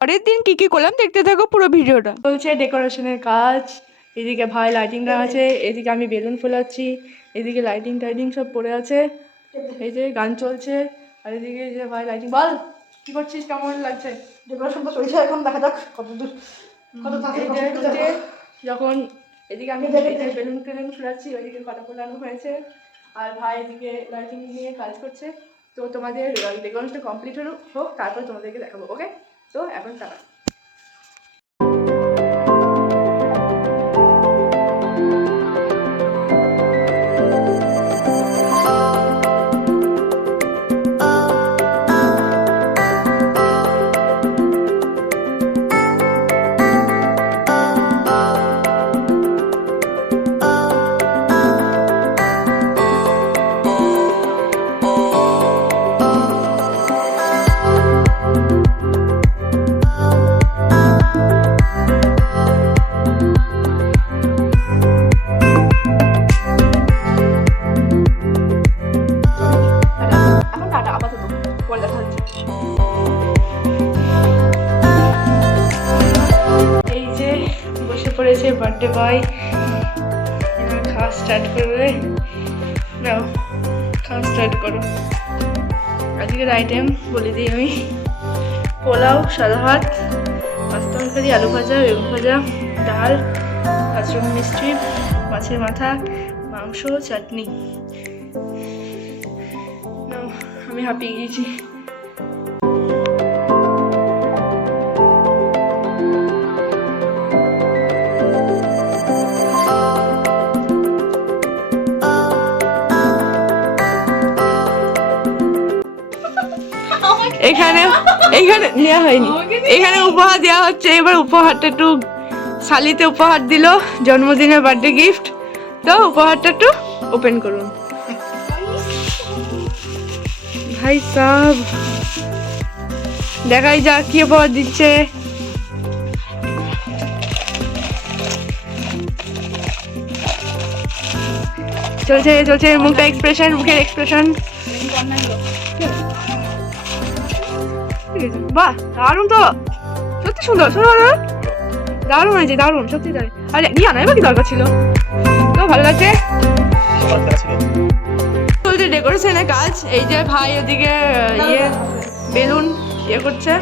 পরের দিন কি করলাম দেখতে থাকো পুরো ভিডিওটা। চলছে ডেকোরেশনের কাজ, এদিকে ভাই লাইটিং আছে, এদিকে আমি বেলুন ফোলাচ্ছি, এদিকে লাইটিং টাইটিং সব পড়ে আছে, এই যে গান চলছে, আর এদিকে যে ভাই লাইটিং। বল কি করছিস, কেমন লাগছে? ডেকোরেশন তো চলছে, এখন দেখা যাক কতদূর যখন এদিকে আমি বেলুন টেলুন ফোলাচ্ছি, ওইদিকে পাতা ফোলানো হয়েছে, আর ভাই এদিকে লাইটিং নিয়ে কাজ করছে। তো তোমাদের ডেকোরেশনটা কমপ্লিট হোক, তারপর তোমাদেরকে দেখাবো। ওকে, তো এখন টাকা। পড়েছে বার্থডে বয়, এবার খাওয়া স্টার্ট করবে। নাও খাওয়া স্টার্ট করো। আজকের আইটেম বলে দিই আমি: পোলাও, সাদা ভাত, পাস্তা তরকারি, আলু ভাজা, বেগুন ভাজা, ডাল, কাঁচরকম মিষ্টি, মাছের মাথা, মাংস, চাটনি। নাও, আমি হাঁপিয়ে গিয়েছি। এখানে নেওয়া হয়নি, এখানে উপহার দেওয়া হচ্ছে। এবার উপহারটা একটু শালিতে উপহার দিল, জন্মদিনের বার্থডে গিফট। তো উপহারটা একটু ওপেন করুন ভাই সাব, দেখাই যাক কি উপহার দিচ্ছে। চলছে চলছে মুখের এক্সপ্রেশন। বাহ, দারুণ তো, সত্যি সুন্দর, দারুণ হয়েছে, দারুণ সত্যি তাই। আরে নিয়ে আনাই বা কি দরকার ছিল? তো ভালো লাগছে। চলছে ডেকোরেশনের কাজ। এই যে ভাই ওদিকে বেলুন করছে,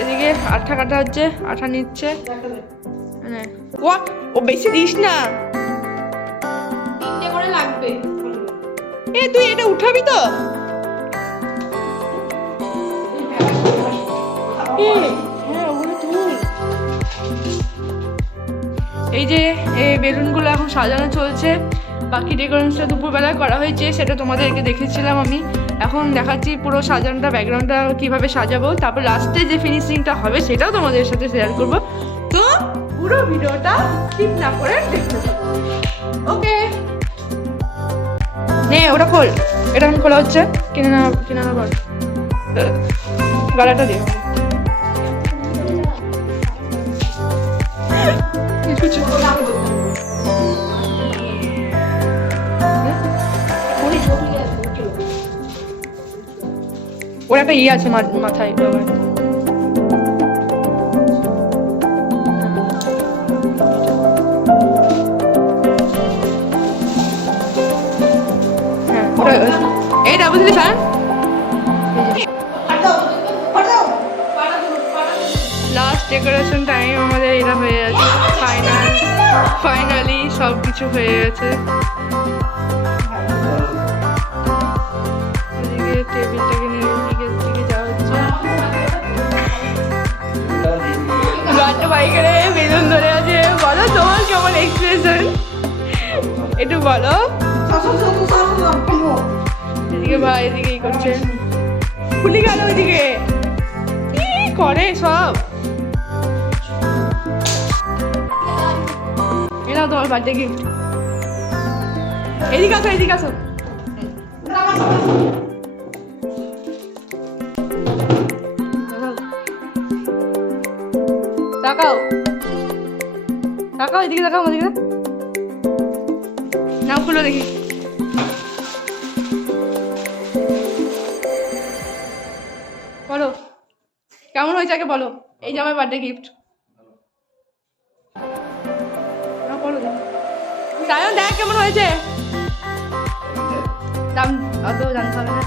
এদিকে আঠা কাটা হচ্ছে, আঠা নিচ্ছে। ও বেশি দিস না, 3টে করে লাগবে। তুই এটা উঠাবি তো? এই যে বেলুনগুলো এখন সাজানো চলছে। বাকি ডেকোরেশনটা দুপুরবেলায় করা হয়েছে, সেটা তোমাদেরকে দেখেছিলাম আমি। এখন দেখাচ্ছি পুরো সাজানোটা, ব্যাকগ্রাউন্ডটা কিভাবে সাজাবো, তারপর লাস্টে যে ফিনিশিংটা হবে সেটাও তোমাদের সাথে শেয়ার করব। তো পুরো ভিডিওটা স্কিপ না করে দেখতে থাকো। ওকে, নে ওটা খোল। এটা এখন খোলা হচ্ছে, কিনে না বল, গলাটা দিও। ওর একটা আছে মাথায়। এইটা বুঝলি স্যার, লাস্ট ডেকোরেশন টাইম আমাদের এটা হয়ে গেছে। ফাইনালি সব কিছু হয়ে গেছে। এদিকে টেবিলটাকে নিয়ে দিকে যাওয়া হচ্ছে। গাড়িটা বাইকের বেলুন ধরে আছে। বলো তোমার কেমন এক্সপ্রেশন, একটু বলো। এদিকে ভাই এদিকে করছে, খুলি গেল ওইদিকে কি করে সব। এটাও তোমার বার্থডে গিফট। এদিকে আসো। তাকাও এদিকে, তাকাও আমাদের নাম খুলো দেখি। বলো কেমন হয়েছে আগে বলো, এই যে আমার বার্থডে গিফট। বলো সায়ন দেখ কেমন হয়েছে। দাম অত জানতে হবে না।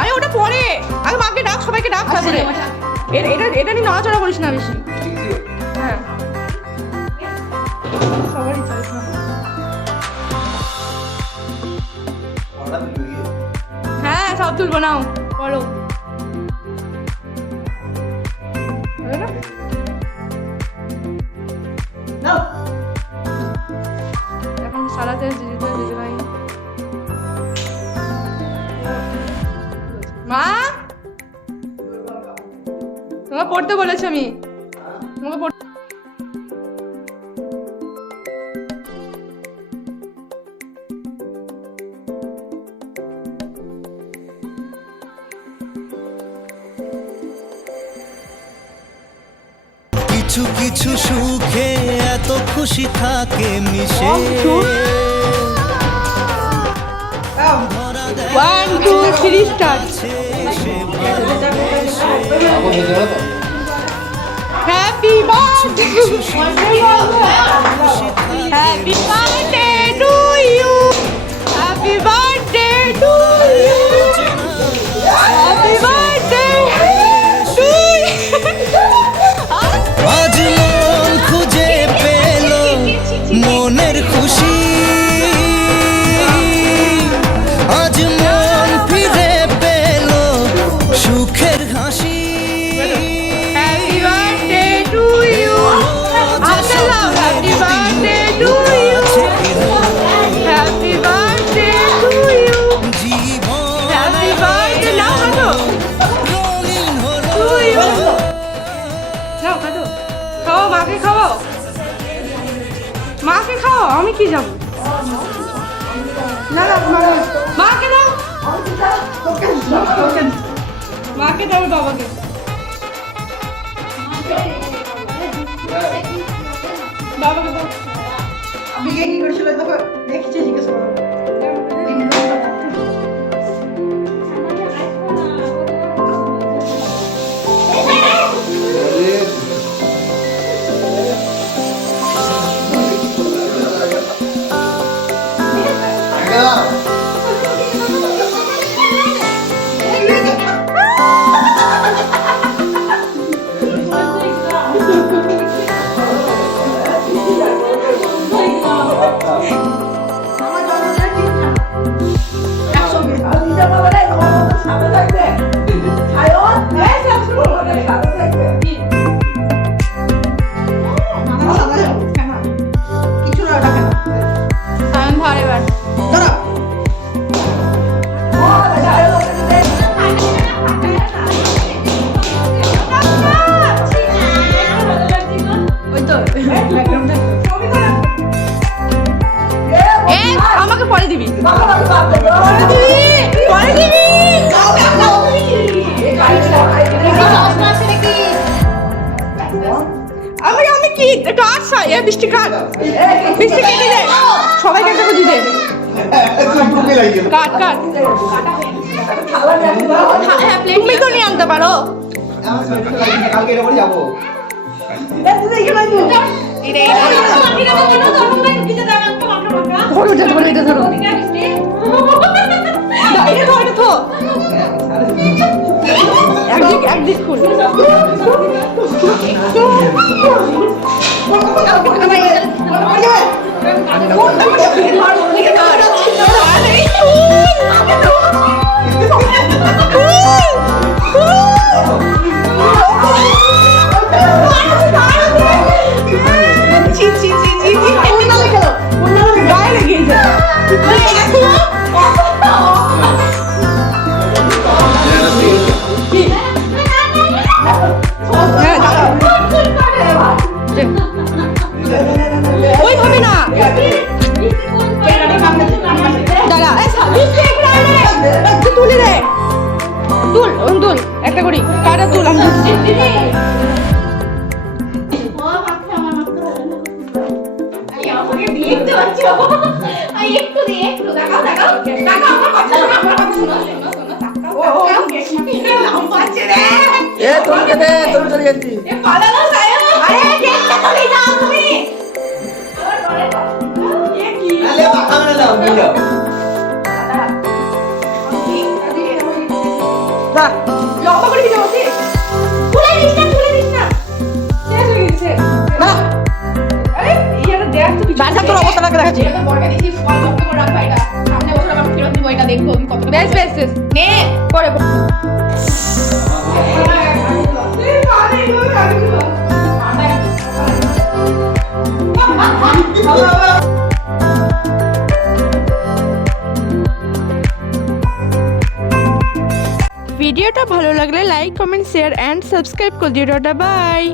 আরে ওটা পরে, আগে মাকে ডাক, সবাইকে ডাক, তারপরে এটা এটা নিয়ে নড়াচড়া করিস না বেশি। হ্যাঁ সবারই চাইছ না। হ্যাঁ সব তুলবো, নাও বলো। এখন সারাতে দিদি ভাই মা তোমাকে পড়তে বলেছি আমি, তোমাকে পড়তে। কিছু কিছু সুখে এত খুশি থাকে মিশে। 1 2 3 start. Happy birthday, happy birthday to you, happy birthday to you, happy birthday to you. আজ মন খুঁজে পেল মনের খুশি, আজ মন ফিরে পেল সুখের হাসি। Happy birthday to you, happy birthday to you, happy birthday to you, জীবন হ্যাপি বার্থডে। নাও খাতো, রঙিন হলো। টু ইউ, নাও খাতো, খাও, মাকে খাও, মাকে খাও, আমি কি যাবো না না, মাকে দাও, মাকে দাও, বাবাকে। বাবাকে দাও। আমি কি করেছিল দেখো, দেখছি জিজ্ঞেস করো। আমি ধর এবার। ওই তো আমাকে পরে দিবি, পরে দিবি, পরে দিবি। আমি কি কাট, বৃষ্টি কাট, বৃষ্টি কেটে দে, সবাইকে একটা করে দিয়ে দে। কাট কাট, হ্যাঁ তুমি তো নিয়ে আনতে পারো। ধরো এটা ধরো, এটা ধরো, এটা ধরো, এটা ধরো, একদিক একদিক খুল। এ তুমি কে দে তুমি চলে গেছি পালানো সায়ন আরে কেকটা তো নিয়ে যাও তুমি নালে মাথা মেরে দাও নিয়ে যাও যা লম্বা করে দিতে হচ্ছে খুলে দিস না শেষ হয়ে গেছে না আরে ইয়ার দেখ তো কিছু বাসা তোর অবস্থাটাকে দেখাচ্ছি এটা তো বড়কে দিছি ফল যত্ন করে রাখবা এটা সামনে বছর আবার ফেরত দিব এটা দেখবো আমি কত বেশ নে পরে ভিডিওটা ভালো লাগলে like comment share and subscribe করে দিও। Tata bye.